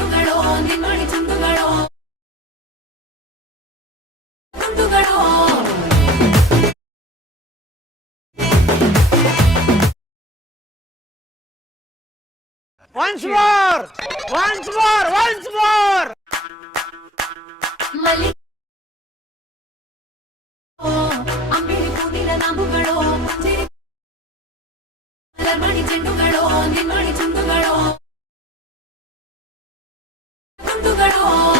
ಚೆಂಡುಗಳು ನಿಮ್ಮಡಿ ಚುಂಡುಗಳು ಚುಂಡುಗಳು Once more! Once more! Once more! ಮಲ್ಲಿ ಅಂಬಿಳಿ ಹೂವಿನ ನಾಮುಗಳು ಮಡಿ ಚೆಂಡುಗಳು ನಿಮ್ಮಡಿ ಚುಂಡುಗಳು ಚುಂಡುಗಳು